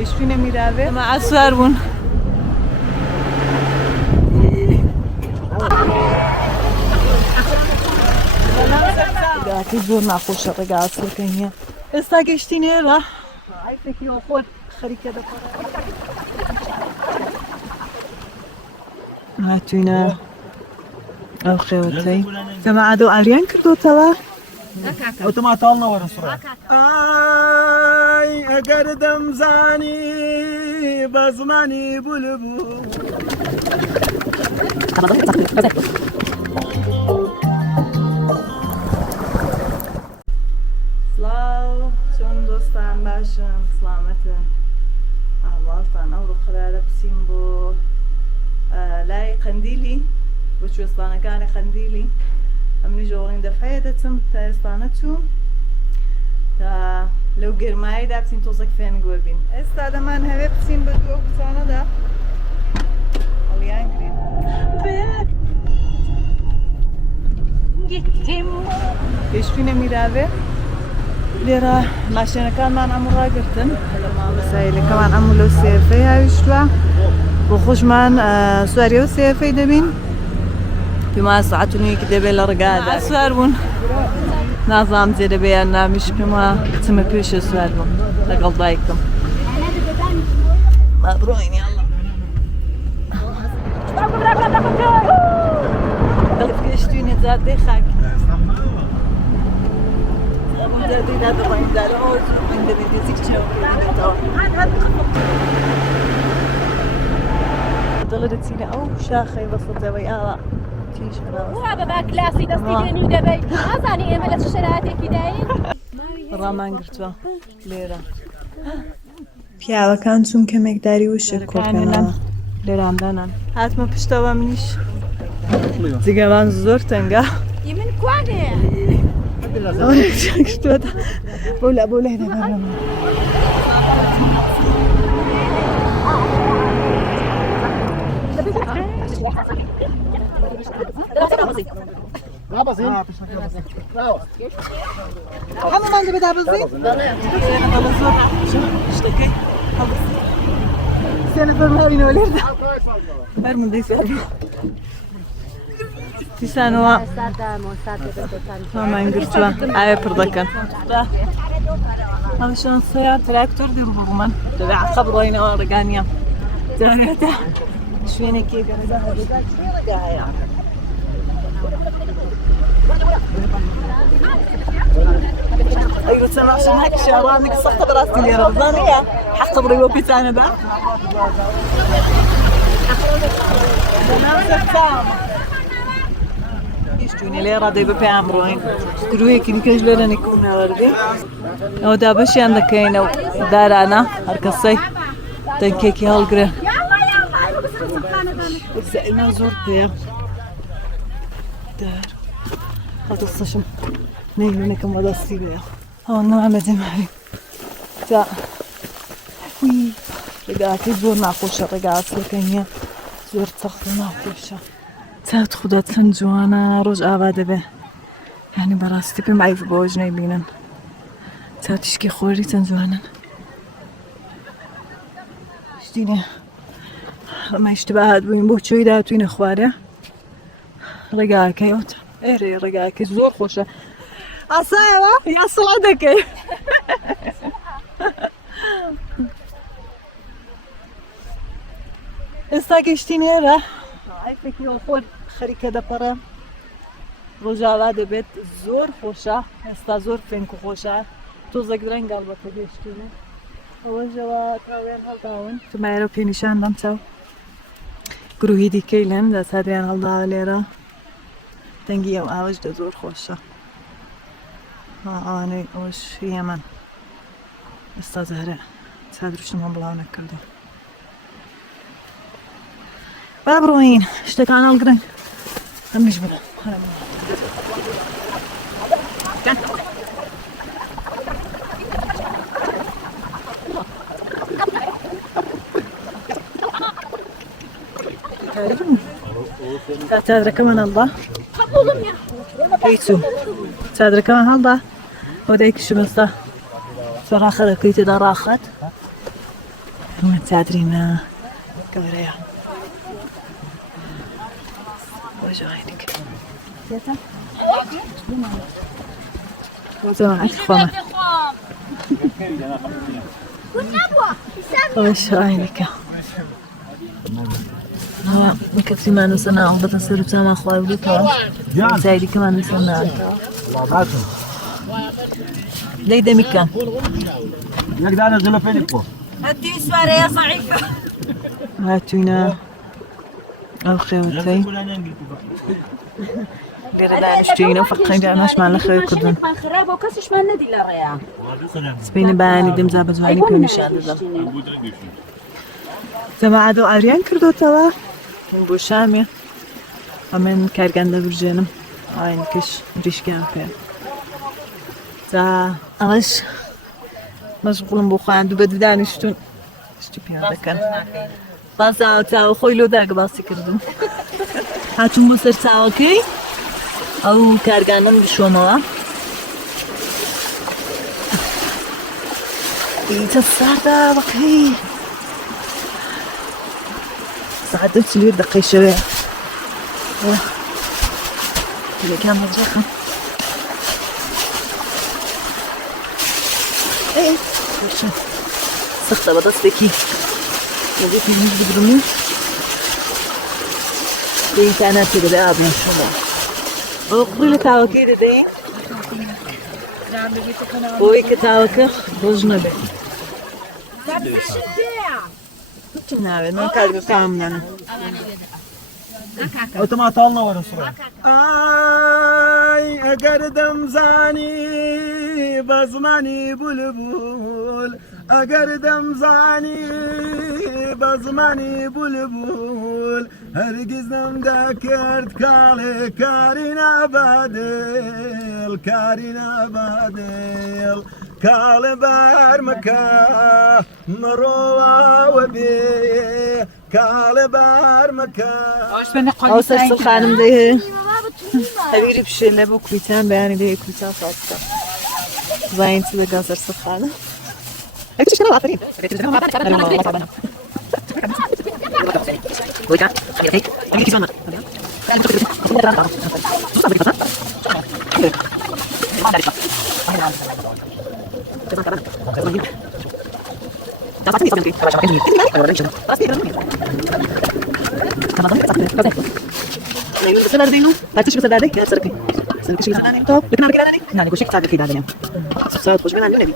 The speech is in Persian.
Eşvine mirave. Ma asar bun. Gati zor naxoş رجعت سكنية. استا geçtiğini را. عايزك ياخد خلي كده هاتونا او خوتي كما عادوا عريان كردو توا اوتوماتالنا ورا سرعه اي اگر دم زاني بزماني بلبو سلاو چون دوستان باشن سلامتن احوالتان او رو قراره بسیم بو لای قندیلی بو چو اسپانکان قندیلی امنی جوغین دفعه دتم تا اسپانتون تا لو گرمایی دا بسیم توزک فین گوبین استاده من هوا بسیم بو دو بسانه دا الیان گرین گیتیم پیشفینه میراوه ليرة ماشينا كان معنا عمو راقرتن هلا ما مسائل كمان عمو لو سيفي هاي شتوا بخوش مان سواريو سيفي دبين بما ساعتوني كده بلا رقادة سوارون نظام زي دبيانا مش كما تم بيش سوارون لقل ضايقكم مبروين يلا قلت كشتوني زاد ديخاك زادين هذا الرأي دارو عند بيديك شو ضلت سينا أو شاخي بسط زوي تيش خلاص وهذا ذا كلاسي دستي نيو دبي أزاني إملة شراتي كداين رامان قرتوا ليرة پیاوەکان چوون کەمێکداری وشک کۆکەنەوە لێرام دانان هاتمە پشتەوە منیش جگەمان زۆر تەنگە يمن كواني شتوەدا بۆ لای دەبەرەوە هەمومان دەبێت دابەزین شتەکەی سێ نەفەر ماوینەوە لێردا هەرمندەی سەری دیسانەوە هەمان گرتووە ئاوێ پڕ دەکەن هەڵشان سەیار تراکتۆر دی ڕوومان دەبێ عەقە بڕۆینەوە ڕێگانیە جارێتە شوێنێکی گەڕێدا هەبێدا ڕێگا هەیە أيوة سامع عشان هيك شغلة إنك صحت براسي اللي رمضانية حق بريوة بيتانا ده. أنا مسكتام. يشتوني ليه راضي ببيعمروين. كروي كم كجلنا نكون هاردي. أو دابش عندك هنا دار أنا أركسي. تنكيكي هالقرة. بس أنا زرت يا. دار. هذا الصشم. نيجي نكمل هذا السيرة. هون نعمة معي. تا. وي. رجعتي زور ناقوشة رجعت سكنية. زور تخطي ناقوشة. تا خدات سنجوانا روج آباده به. يعني براستي بمعي في بوج نيبينن. تا تشكي خوري سنجوانا. اشتيني. ما اشتباهات بين بوشوي داتوين اخواري. رجع كيوت. إيه رجع كي زور خوشة. عصايا يا صلادك. استاكشتيني را. عارفك يا خود خريكة دبرة. رجع بيت زور خوشة. استا زور فينكو خوشة. توزق درين قلبك كشتيني. وجوا تراوين هالداون. ثم يرو في نشان دمتو. گروهی دیکەیلن دەسەریان هەڵداوە لێرە دەنگی ئەو ئاوەش دە زۆر خۆشە ئەوانەی ئەوش یەمەن ئێستا زارە چادرشتمان بڵاو نەکردو با بڕۆین شتەکان هەڵگرن هەمیش بڵێ تادر كمان الله كيتو تادر كمان الله وديك شو مسا صراحة كيتو دراخت ما تادرين كوريا وجه عينك وزمان خفامة وجه عينك ها كثير ما نسنا أو بتصير بسامة أخوي ولتها سايدي كمان نسنا ليه ده مكان يقدر نزل فينكو هدي سواري يا صعيفة هاتونا أو خيوتي لردا نشتينا وفرقين دعناش مع الأخير كدن خرابة وكسش ما ندي للرياء سبين باني دم زاب زواني بيمشان دم زما عدو عريان كردو توا بو شامية ومن كارغان دا برجانم عين كش ريش كان فيه تا أغش مشغولم بو خوان دو بدو دانشتون اشتو بيادا كان باسا تاو خويلو داق باسي كردن هاتون بو سر تاو كي او كارغانم بشوموا إيتا الساعة بقي ساعة تلير دقي شوية اللي كان مجاخة ايه وشو سخطة بضصتكي وقيت من مجد برمي دي كانت كده بقى ابن شو اقول لك تعوى كده دي بوي كتاوكر بوجنبي نعم ما كان كامنا اوتومات alna var sonra. Ay agar damzani bazmani bulbul agar damzani bazmani bulbul hergiz namda kert kale karina badel kale bar maka marwa wabi kale bar maka او سرس خانم ده حبيري بشيله بو كويتان بياني ده كويتان فاتتا زين سيده قاصر سخانه اكتش كنا العفرين ويكا هيك هيك كيف انا Senar dinu, pati sih besar deh, ya serki. Serki sih besar nih, top. Benar kira nih. Nah, gue cek saat kita ada nih. Saat bos benar nih, nih.